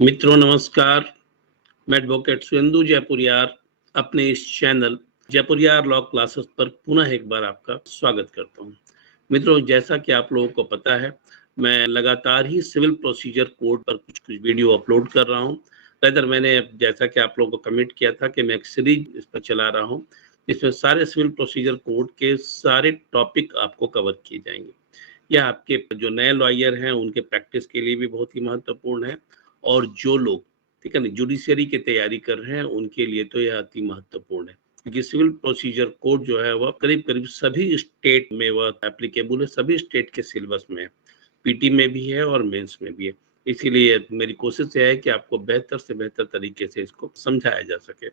मित्रों नमस्कार। मैं एडवोकेट सुरेंदु जयपुरियार अपने इस चैनल जयपुरियार लॉ क्लासेस पर पुनः एक बार आपका स्वागत करता हूं। मित्रों, जैसा कि आप लोगों को पता है, मैं लगातार ही सिविल प्रोसीजर कोड पर कुछ वीडियो अपलोड कर रहा हूं। इधर मैंने, जैसा कि आप लोगों को कमिट किया था, कि मैं एक सीरीज इस पर चला रहा हूं, इसमें सारे सिविल प्रोसीजर कोड के सारे टॉपिक आपको कवर किए जाएंगे। यह आपके जो नए लॉयर हैं उनके प्रैक्टिस के लिए भी बहुत ही महत्वपूर्ण है, और जो लोग, ठीक है ना, जुडिशरी की तैयारी कर रहे हैं उनके लिए तो यह अति महत्वपूर्ण है, क्योंकि सिविल प्रोसीजर कोड जो है वह करीब करीब सभी स्टेट में वह एप्लीकेबल है, सभी स्टेट के सिलेबस में है, पीटी में भी है और मेंस में भी है। इसीलिए मेरी कोशिश यह है कि आपको बेहतर से बेहतर तरीके से इसको समझाया जा सके।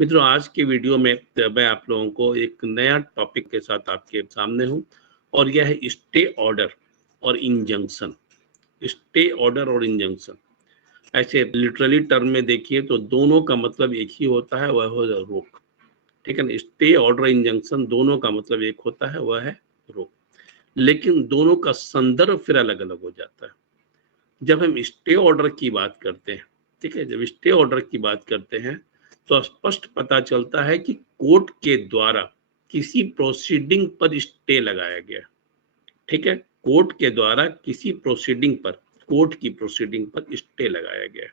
मित्रों, आज की वीडियो में मैं आप लोगों को एक नया टॉपिक के साथ आपके सामने हूं, और यह है स्टे ऑर्डर और इंजंक्शन। स्टे ऑर्डर और इंजंक्शन, ऐसे लिटरली टर्म में देखिए तो दोनों का मतलब एक ही होता है, वह हो रोक। ठीक है ना, स्टे ऑर्डर इंजंक्शन दोनों का मतलब एक होता है, वह है रोक, लेकिन दोनों का संदर्भ फिर अलग अलग हो जाता है। जब हम स्टे ऑर्डर की बात करते हैं, ठीक है, जब स्टे ऑर्डर की बात करते हैं तो स्पष्ट पता चलता है कि कोर्ट के द्वारा किसी प्रोसीडिंग पर स्टे लगाया गया। ठीक है, कोर्ट के द्वारा किसी प्रोसीडिंग पर, कोर्ट की प्रोसीडिंग पर स्टे लगाया गया।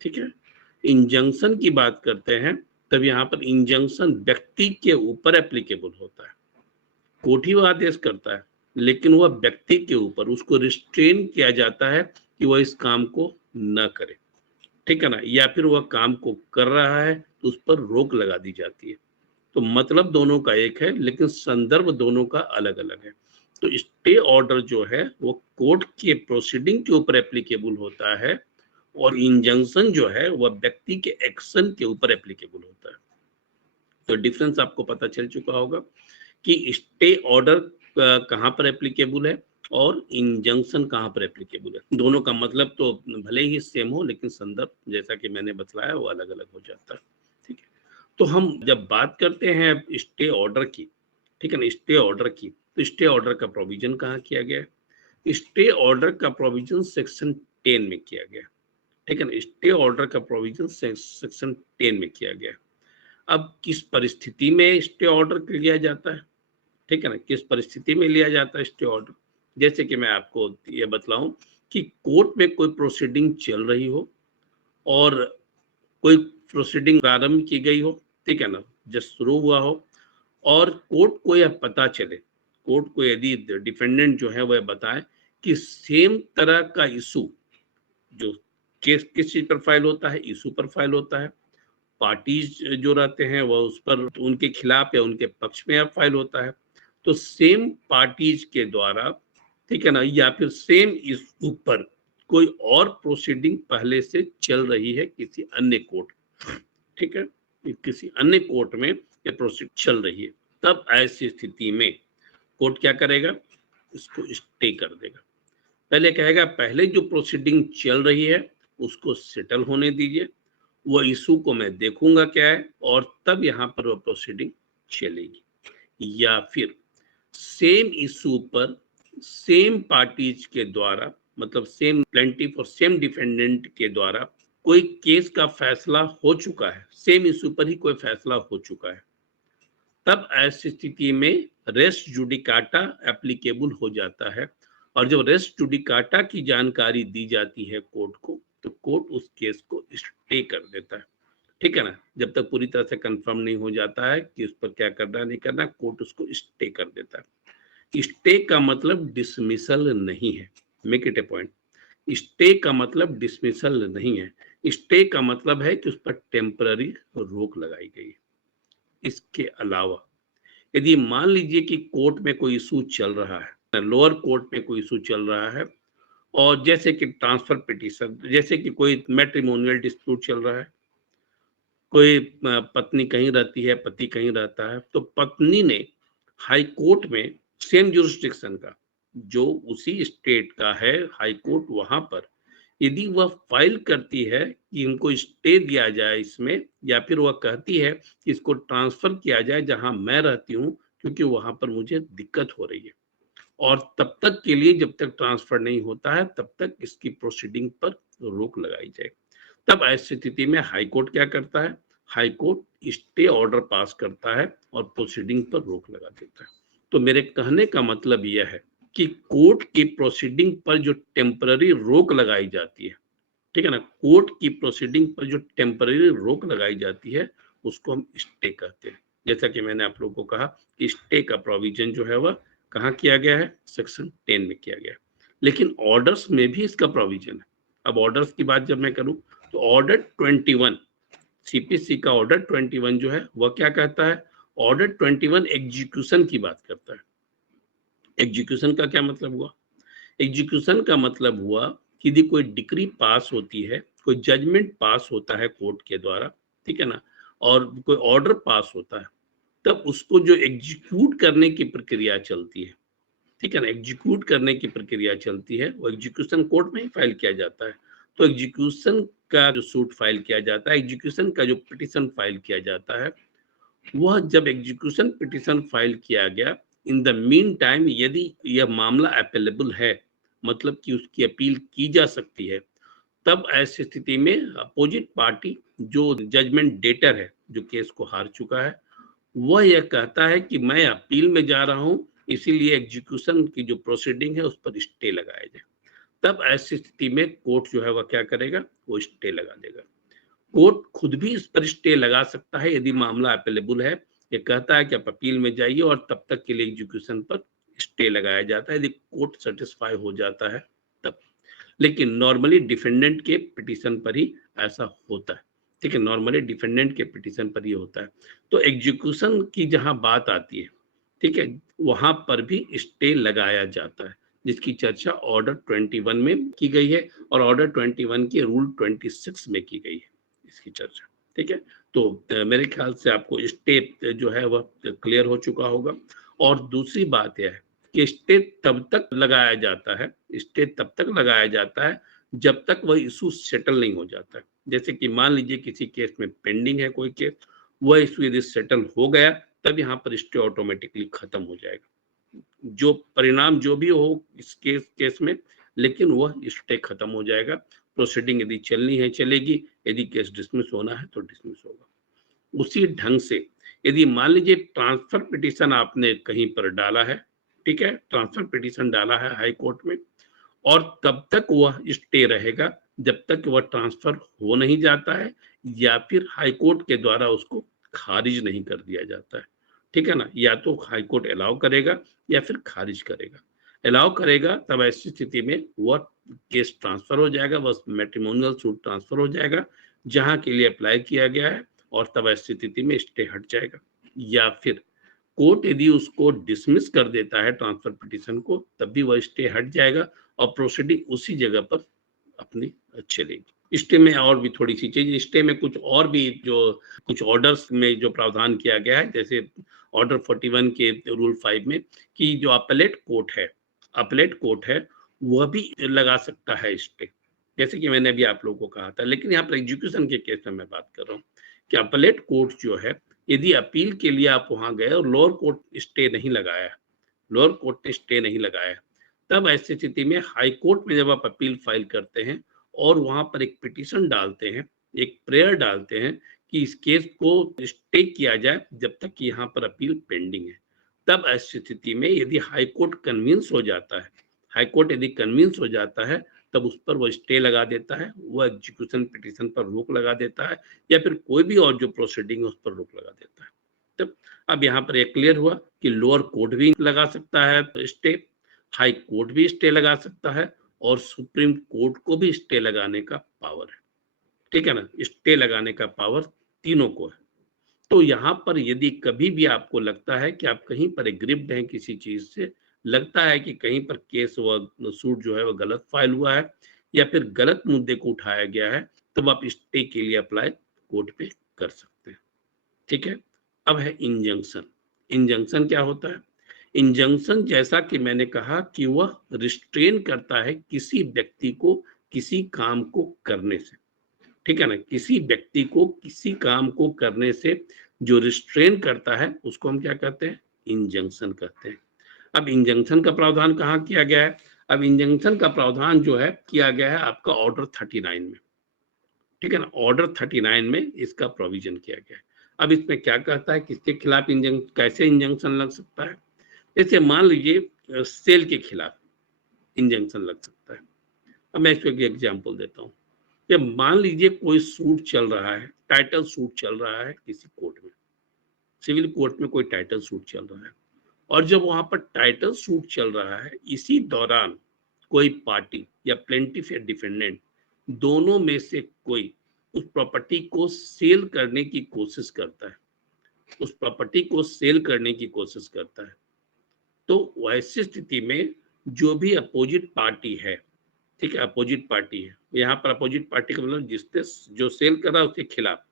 ठीक है, इंजंक्शन की बात करते हैं तब यहाँ पर इंजंक्शन व्यक्ति के ऊपर एप्लीकेबल होता है। कोर्ट ही वह आदेश करता है, लेकिन वह व्यक्ति के ऊपर, उसको रिस्ट्रेन किया जाता है कि वह इस काम को न करे। ठीक है ना, या फिर वह काम को कर रहा है तो उस पर रोक लगा दी जाती है। तो मतलब दोनों का एक है, लेकिन संदर्भ दोनों का अलग अलग है। तो स्टे ऑर्डर जो है वो कोर्ट के प्रोसीडिंग के ऊपर एप्लीकेबल होता है, और इंजंक्शन जो है वह व्यक्ति के एक्शन के ऊपर एप्लीकेबल होता है। तो डिफरेंस आपको पता चल चुका होगा कि स्टे ऑर्डर कहाँ पर एप्लीकेबल है और इंजंक्शन कहाँ पर एप्लीकेबल है। दोनों का मतलब तो भले ही सेम हो, लेकिन संदर्भ, जैसा कि मैंने बतलाया, वो अलग अलग हो जाता है। ठीक है, तो हम जब बात करते हैं स्टे ऑर्डर की, ठीक है ना, स्टे ऑर्डर की, तो स्टे ऑर्डर का प्रोविजन कहाँ किया गया है? स्टे ऑर्डर का प्रोविजन सेक्शन 10 में किया गया। ठीक है ना, स्टे ऑर्डर का प्रोविजन सेक्शन 10 में किया गया। अब किस परिस्थिति में स्टे ऑर्डर लिया जाता है, ठीक है ना, किस परिस्थिति में लिया जाता है स्टे ऑर्डर? जैसे कि मैं आपको ये बतलाऊं कि कोर्ट में कोई प्रोसीडिंग चल रही हो और कोई प्रोसीडिंग प्रारंभ की गई हो, ठीक है ना, जस्ट शुरू हुआ हो, और कोर्ट को यह पता चले, कोर्ट को यदि डिफेंडेंट जो है वह बताए कि सेम तरह का इशू, जो केस किस चीज पर फाइल होता है, इशू पर फाइल होता है, पार्टीज जो रहते हैं वह उस पर उनके खिलाफ या उनके पक्ष में अब फाइल होता है, तो सेम पार्टीज के द्वारा, ठीक है ना, या फिर सेम इशू पर कोई और प्रोसीडिंग पहले से चल रही है किसी अन्य कोर्ट, ठीक है, किसी अन्य कोर्ट में ये प्रोसीड चल रही है, तब ऐसी स्थिति में कोर्ट क्या करेगा? इसको स्टे कर देगा। पहले कहेगा पहले जो प्रोसीडिंग चल रही है उसको सेटल होने दीजिए, वो इशू को मैं देखूंगा क्या है, और तब यहाँ पर वो प्रोसीडिंग चलेगी। या फिर सेम इशू पर सेम पार्टीज के द्वारा, मतलब सेम प्लेंटिफ और सेम डिफेंडेंट के द्वारा कोई केस का फैसला हो चुका है, सेम इशू पर ही कोई फैसला हो चुका है, तब ऐसी स्थिति में रेस जुडिकाटा एप्लीकेबल हो जाता है। और जब रेस जुडिकाटा की जानकारी दी जाती है कोर्ट को, तो कोर्ट उस केस को स्टे कर देता है। ठीक है ना, जब तक पूरी तरह से कंफर्म नहीं हो जाता है कि उस पर क्या करना है नहीं करना, कोर्ट उसको स्टे कर देता है। स्टे का मतलब डिसमिसल नहीं है, make it A point. Stay का मतलब डिसमिसल नहीं है, स्टे का मतलब है कि उस पर टेम्पररी रोक लगाई गई। इसके अलावा यदि मान लीजिए कि कोर्ट में कोई इशू चल रहा है, लोअर कोर्ट में कोई इशू चल रहा है, और जैसे कि ट्रांसफर पिटीशन, जैसे कि कोई मैट्रिमोनियल डिस्प्यूट चल रहा है, कोई पत्नी कहीं रहती है, पति कहीं रहता है, तो पत्नी ने हाई कोर्ट में सेम जुरिस्डिक्शन का, जो उसी स्टेट का है हाई कोर्ट, वहां पर यदि वह फाइल करती है कि इनको स्टे दिया जाए इसमें, या फिर वह कहती है कि इसको ट्रांसफर किया जाए जहां मैं रहती हूँ, क्योंकि वहां पर मुझे दिक्कत हो रही है, और तब तक के लिए, जब तक ट्रांसफर नहीं होता है, तब तक इसकी प्रोसीडिंग पर रोक लगाई जाए। तब ऐसी स्थिति में हाई कोर्ट क्या करता है, high court stay order pass करता है और प्रोसीडिंग पर रोक लगा देता है। तो मेरे कहने का मतलब यह है कि कोर्ट की प्रोसीडिंग पर जो टेम्पररी रोक लगाई जाती है, ठीक है ना, कोर्ट की प्रोसीडिंग पर जो टेम्पररी रोक लगाई जाती है उसको हम स्टे कहते हैं। जैसा कि मैंने आप लोगों को कहा कि स्टे का प्रोविजन जो है वह कहाँ किया गया है, सेक्शन 10 में किया गया है। लेकिन ऑर्डर्स में भी इसका प्रोविजन है। अब ऑर्डर्स की बात जब मैं करूं तो ऑर्डर 21, सीपीसी का ऑर्डर 21 जो है वह क्या कहता है, ऑर्डर 21 एग्जीक्यूशन की बात करता है। एग्जीक्यूशन का क्या मतलब हुआ, एग्जीक्यूशन का मतलब हुआ कि यदि कोई डिक्री पास होती है, कोई जजमेंट पास होता है कोर्ट के द्वारा, ठीक है ना, और कोई ऑर्डर पास होता है, तब उसको जो एग्जीक्यूट करने की प्रक्रिया चलती है, ठीक है ना, एग्जीक्यूट करने की प्रक्रिया चलती है, वो एग्जीक्यूशन कोर्ट में ही फाइल किया जाता है। तो एग्जीक्यूशन का जो सूट फाइल किया जाता है, एग्जीक्यूशन का जो पिटिशन फाइल किया जाता है, वह जब एग्जीक्यूशन पिटिशन फाइल किया गया, इन द मीन टाइम यदि यह मामला अपेलेबल है, मतलब कि उसकी अपील की जा सकती है, तब ऐसी स्थिति में अपोजिट पार्टी जो जजमेंट डेटर है, जो केस को हार चुका है, वह यह कहता है कि मैं अपील में जा रहा हूं, इसीलिए एग्जीक्यूशन की जो प्रोसीडिंग है उस पर स्टे लगाया जाए। तब ऐसी स्थिति में कोर्ट जो है वह क्या करेगा, वो स्टे लगा देगा। कोर्ट खुद भी इस पर स्टे लगा सकता है यदि मामला अवेलेबल है। ये कहता है कि आप अपील में जाइए और तब तक के लिए एग्जीक्यूशन पर स्टे लगाया जाता है यदि कोर्ट सेटिस्फाई हो जाता है तब। लेकिन नॉर्मली डिफेंडेंट के पिटीशन पर ही ऐसा होता है, ठीक है, नॉर्मली डिफेंडेंट के पिटीशन पर ही होता है। तो एग्जीक्यूशन की जहां बात आती है, ठीक है, वहां पर भी स्टे लगाया जाता है, जिसकी चर्चा ऑर्डर 21 में की गई है और ऑर्डर 21 के रूल 26 में की गई है इसकी चर्चा, ठीक है। तो मेरे ख्याल से आपको स्टे जो है वह क्लियर हो चुका होगा। और दूसरी बात यह है कि स्टे तब तक लगाया जाता है, स्टे तब तक लगाया जाता है जब तक वह इशू सेटल नहीं हो जाता है। जैसे कि मान लीजिए किसी केस में पेंडिंग है कोई केस, वह इशू यदि सेटल हो गया तब यहाँ पर स्टे ऑटोमेटिकली खत्म हो जाएगा, जो परिणाम जो भी हो इस केस में, लेकिन वह स्टे खत्म हो जाएगा। प्रोसीडिंग यदि चलनी है चलेगी, यदि केस डिसमिस होना है तो डिसमिस होगा। उसी ढंग से यदि मान लीजिए ट्रांसफर पिटीशन आपने कहीं पर डाला है, ठीक है, ट्रांसफर पिटीशन डाला है हाई कोर्ट में, और तब तक वह स्टे रहेगा जब तक वह ट्रांसफर हो नहीं जाता है या फिर हाई कोर्ट के द्वारा उसको खारिज नहीं कर दिया जाता है, ठीक है ना। या तो हाई कोर्ट अलाउ करेगा या फिर खारिज करेगा। अलाउ करेगा तब ऐसी स्थिति में वह केस ट्रांसफर हो जाएगा, बस मैट्रिमोनियल सूट ट्रांसफर हो जाएगा जहां के लिए अप्लाई किया गया है, और तब ऐसी स्थिति में स्टे हट जाएगा। या फिर कोर्ट यदि उसको डिसमिस कर देता है ट्रांसफर पिटीशन को, तब भी वह स्टे हट जाएगा और प्रोसीडिंग उसी जगह पर अपनी चलेगी। स्टे में और भी थोड़ी सी चीज, स्टे में कुछ और भी जो कुछ ऑर्डर्स में जो प्रावधान किया गया है, जैसे ऑर्डर 41 के रूल 5 में कि जो अपलेट कोर्ट है वह भी लगा सकता है स्टे, जैसे कि मैंने अभी आप लोगों को कहा था। लेकिन यहाँ पर एग्जीक्यूशन के केस में मैं बात कर रहा हूँ कि अपलेट कोर्ट जो है, यदि अपील के लिए आप वहां गए और लोअर कोर्ट स्टे नहीं लगाया, लोअर कोर्ट ने स्टे नहीं लगाया, तब ऐसी स्थिति में हाई कोर्ट में जब आप अपील फाइल करते हैं और वहां पर एक पिटीशन डालते हैं, एक प्रेयर डालते हैं कि इस केस को स्टे किया जाए जब तक कि यहाँ पर अपील पेंडिंग है, तब ऐसी स्थिति में यदि हाई कोर्ट कन्विंस हो जाता है, हाई कोर्ट यदि कन्विंस हो जाता है, तब उस पर वो स्टे लगा देता है, वो एग्जीक्यूशन पिटीशन पर रोक लगा देता है, या फिर कोई भी और जो प्रोसीडिंग है उस पर रोक लगा देता है। तब अब यहाँ पर एक क्लियर हुआ कि लोअर कोर्ट भी लगा सकता है स्टे, हाई कोर्ट भी स्टे लगा सकता है, और सुप्रीम कोर्ट को भी स्टे लगाने का पावर है, ठीक है ना, स्टे लगाने का पावर तीनों को है। तो यहाँ पर यदि कभी भी आपको लगता है कि आप कहीं पर एग्रिप्ड हैं किसी चीज से, लगता है कि कहीं पर केस व सूट जो है वो गलत फाइल हुआ है या फिर गलत मुद्दे को उठाया गया है, तब आप स्टे के लिए अप्लाई कोर्ट पे कर सकते हैं, ठीक है। अब है इंजंक्शन। इंजंक्शन क्या होता है? इंजंक्शन, जैसा कि मैंने कहा कि वह रिस्ट्रेन करता है किसी व्यक्ति को किसी काम को करने से, ठीक है ना, किसी व्यक्ति को किसी काम को करने से जो रिस्ट्रेन करता है उसको हम क्या कहते हैं? इंजंक्शन कहते हैं। अब इंजंक्शन का प्रावधान कहाँ किया गया है? अब इंजंक्शन का प्रावधान जो है किया गया है आपका ऑर्डर 39 में, ठीक है ना। ऑर्डर 39 में इसका प्रोविजन किया गया है। अब इसमें क्या कहता है, किसके खिलाफ कैसे इंजंक्शन लग सकता है। जैसे मान लीजिए सेल के खिलाफ इंजंक्शन लग सकता है। अब मैं इसको एक एग्जांपल देता हूँ। कि मान लीजिए कोई सूट चल रहा है, टाइटल सूट चल रहा है किसी कोर्ट में, सिविल कोर्ट में कोई टाइटल सूट चल रहा है, और जब वहां पर टाइटल सूट चल रहा है, इसी दौरान कोई पार्टी या प्लेंटिफ या डिफेंडेंट दोनों में से कोई उस प्रॉपर्टी को सेल करने की कोशिश करता है, उस प्रॉपर्टी को सेल करने की कोशिश करता है, तो वैसी स्थिति में जो भी अपोजिट पार्टी है, ठीक है, अपोजिट पार्टी है, यहाँ पर अपोजिट पार्टी का मतलब जिसने जो सेल कर रहा है उसके खिलाफ,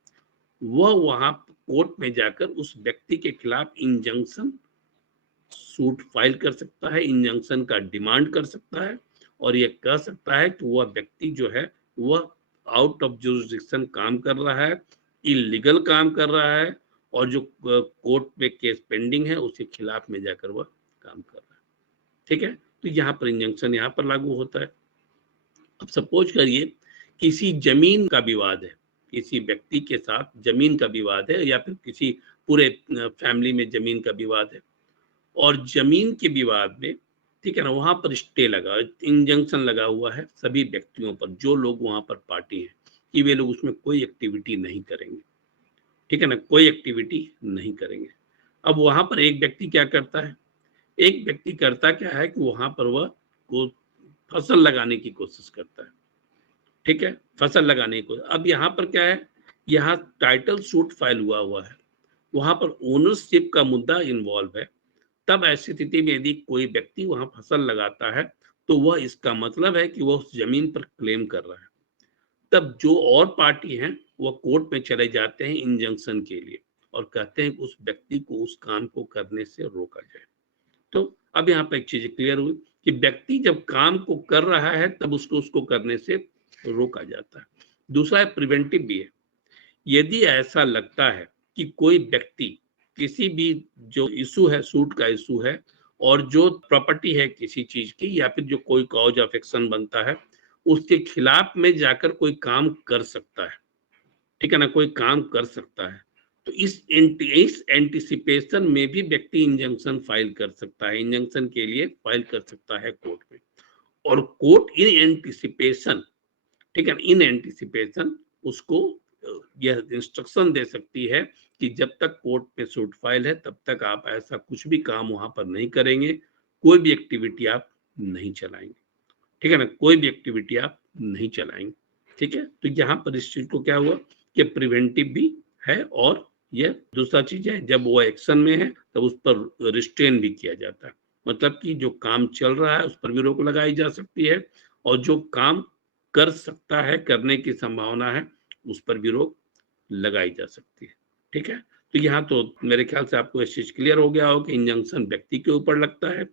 वह वहां कोर्ट में जाकर उस व्यक्ति के खिलाफ इंजंक्शन सूट फाइल कर सकता है, इंजंक्शन का डिमांड कर सकता है, और यह कह सकता है कि वह व्यक्ति जो है वह आउट ऑफ जुरिस्डिक्शन काम कर रहा है, इलीगल काम कर रहा है, और जो कोर्ट में केस पेंडिंग है उसके खिलाफ में जाकर वह काम कर रहा है। ठीक है, तो यहाँ पर इंजंक्शन यहाँ पर लागू होता है। अब सपोज करिए किसी जमीन का विवाद है, किसी व्यक्ति के साथ जमीन का विवाद है, या फिर किसी पूरे फैमिली में जमीन का विवाद है, और जमीन के विवाद में, ठीक है ना, वहां पर स्टे लगा, इंजंक्शन लगा हुआ है सभी व्यक्तियों पर, जो लोग वहां पर पार्टी हैं, कि वे लोग उसमें कोई एक्टिविटी नहीं करेंगे। ठीक है ना, कोई एक्टिविटी नहीं करेंगे। अब वहां पर एक व्यक्ति क्या करता है, एक व्यक्ति करता क्या है कि वहां पर वह को फसल लगाने की कोशिश करता है। ठीक है, फसल लगाने की। अब यहाँ पर क्या है, यहाँ टाइटल सूट फाइल हुआ है, वहां पर ओनरशिप का मुद्दा इन्वॉल्व है। तब ऐसी स्थिति में यदि कोई व्यक्ति वहां फसल लगाता है, तो वह इसका मतलब है कि वह उस जमीन पर क्लेम कर रहा है। तब जो और पार्टी हैं वह कोर्ट में चले जाते हैं इंजंक्शन के लिए, और कहते हैं कि उस व्यक्ति को उस काम को करने से रोका जाए। तो अब यहाँ पर एक चीज क्लियर हुई कि व्यक्ति जब काम को कर रहा है तब उसको करने से रोका जाता है। दूसरा है प्रिवेंटिव भी है। यदि ऐसा लगता है कि कोई व्यक्ति किसी भी जो इशू है, सूट का इशू है, और जो प्रॉपर्टी है किसी चीज की, या फिर जो कोई कॉज ऑफ एक्शन बनता है, उसके खिलाफ में जाकर कोई काम कर सकता है। ठीक है ना, कोई काम कर सकता है, तो इस एंटिसिपेशन में भी व्यक्ति इंजंक्शन फाइल कर सकता है, इंजंक्शन के लिए फाइल कर सकता है कोर्ट में। और कोर्ट इन एंटिसिपेशन, ठीक है, इन एंटिसिपेशन उसको यह इंस्ट्रक्शन दे सकती है कि जब तक कोर्ट में सूट फाइल है तब तक आप ऐसा कुछ भी काम वहां पर नहीं करेंगे, कोई भी एक्टिविटी आप नहीं चलाएंगे। ठीक है ना, कोई भी एक्टिविटी आप नहीं चलाएंगे। ठीक है, तो यहाँ पर इस चीज को क्या हुआ कि प्रिवेंटिव भी है, और यह दूसरा चीज है जब वो एक्शन में है तब उस पर रिस्ट्रेन भी किया जाता है। मतलब कि जो काम चल रहा है उस पर भी रोक लगाई जा सकती है, और जो काम कर सकता है, करने की संभावना है, उस पर भी रोक लगाई जा सकती है। ठीक है, तो यहाँ तो मेरे ख्याल से आपको इस चीज क्लियर हो गया हो कि इंजंक्शन व्यक्ति के ऊपर लगता है,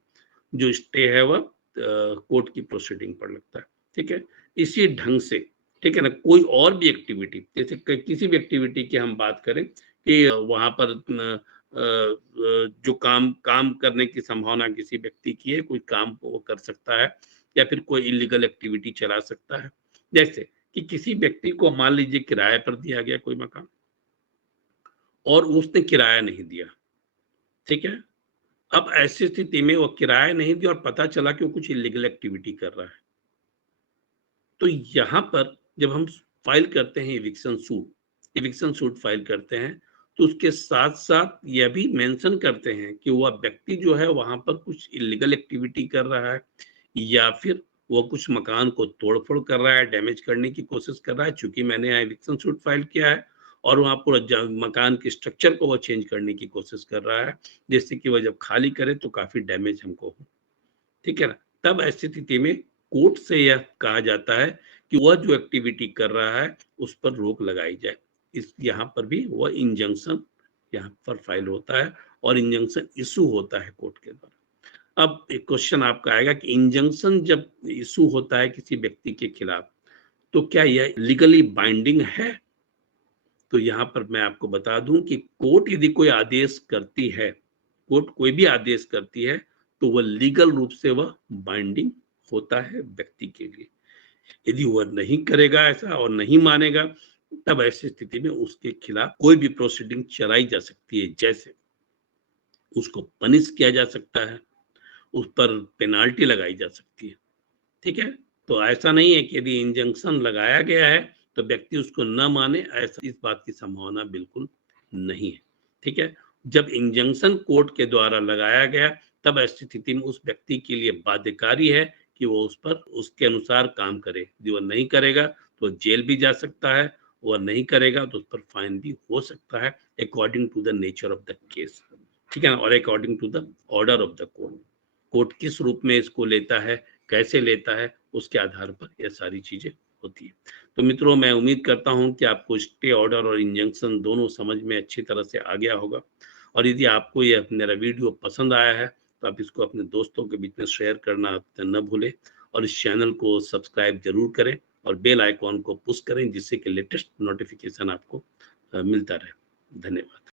जो स्टे है वह कोर्ट की प्रोसीडिंग पर लगता है। ठीक है, इसी ढंग से, ठीक है ना, कोई और भी एक्टिविटी, जैसे किसी भी एक्टिविटी की हम बात करें कि वहां पर जो काम करने की संभावना किसी व्यक्ति की है, कोई काम को वो कर सकता है, या फिर कोई इलीगल एक्टिविटी चला सकता है। जैसे कि किसी व्यक्ति को मान लीजिए किराए पर दिया गया कोई मकान, और उसने किराया नहीं दिया। ठीक है, अब ऐसी स्थिति में वो किराया नहीं दिया और पता चला कि वो कुछ इलीगल एक्टिविटी कर रहा है, तो यहाँ पर जब हम फाइल करते हैं इविक्शन सूट फाइल करते हैं, तो उसके साथ साथ यह भी मेंशन करते हैं कि वह व्यक्ति जो है वहां पर कुछ इलीगल एक्टिविटी कर रहा है, या फिर वो कुछ मकान को तोड़फोड़ कर रहा है, डैमेज करने की कोशिश कर रहा है। चूंकि मैंने एविक्शन सूट फाइल किया है, और वहां पूरा मकान के स्ट्रक्चर को वो चेंज करने की कोशिश कर रहा है, जिससे कि वह जब खाली करे तो काफी डैमेज हमको हो। ठीक है ना, तब ऐसी स्थिति में कोर्ट से यह कहा जाता है कि वह जो एक्टिविटी कर रहा है उस पर रोक लगाई जाए। इस यहाँ पर भी वह इंजंक्शन यहाँ पर फाइल होता है, और इंजंक्शन इशू होता है कोर्ट के द्वारा। अब एक क्वेश्चन आपका आएगा कि इंजंक्शन जब इशू होता है किसी व्यक्ति के खिलाफ, तो क्या यह लीगली बाइंडिंग है। तो यहाँ पर मैं आपको बता दूं कि कोर्ट यदि कोई आदेश करती है, कोर्ट कोई भी आदेश करती है, तो वह लीगल रूप से वह बाइंडिंग होता है व्यक्ति के लिए। यदि वह नहीं करेगा ऐसा और नहीं मानेगा, तब ऐसी स्थिति में उसके खिलाफ कोई भी प्रोसीडिंग चलाई जा सकती है, जैसे उसको पनिश किया जा सकता है, उस पर पेनाल्टी लगाई जा सकती है। ठीक है? तो ऐसा नहीं है कि यदि इंजंक्शन लगाया गया है तो व्यक्ति उसको न माने, ऐसा इस बात की संभावना बिल्कुल नहीं है। ठीक है? जब इंजंक्शन कोर्ट के द्वारा लगाया गया तब ऐसी स्थिति में उस व्यक्ति के लिए बाध्यकारी है कि वो उस पर उसके अनुसार काम करे। यदि वो नहीं करेगा तो जेल भी जा सकता है, वो नहीं करेगा तो उस पर फाइन भी हो सकता है, according to the nature of the case. ठीक है ना? और according to the order of the court. Court किस रूप में इसको लेता है, कैसे लेता है, उसके आधार पर यह सारी चीजें होती है। तो मित्रों, मैं उम्मीद करता हूं कि आपको स्टे ऑर्डर और इंजंक्शन दोनों समझ में अच्छी तरह से आ गया होगा। और यदि आपको यह मेरा वीडियो पसंद आया है तो आप इसको अपने दोस्तों के बीच में शेयर करना न भूलें, और इस चैनल को सब्सक्राइब जरूर करें और बेल आइकॉन को पुश करें, जिससे कि लेटेस्ट नोटिफिकेशन आपको मिलता रहे। धन्यवाद।